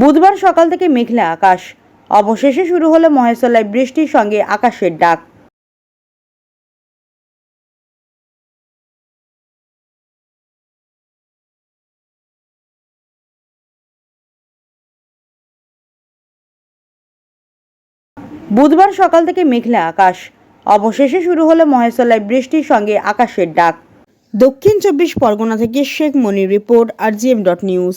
বুধবার সকাল থেকে মেঘলা আকাশ। অবশেষে শুরু হলো মহেশতলায় বৃষ্টির সঙ্গে আকাশের ডাক। বুধবার সকাল থেকে মেঘলা আকাশ। অবশেষে শুরু হলো মহেশতলায় বৃষ্টির সঙ্গে আকাশের ডাক। দক্ষিণ চব্বিশ পরগনা থেকে Sheikh Monir report R dot news.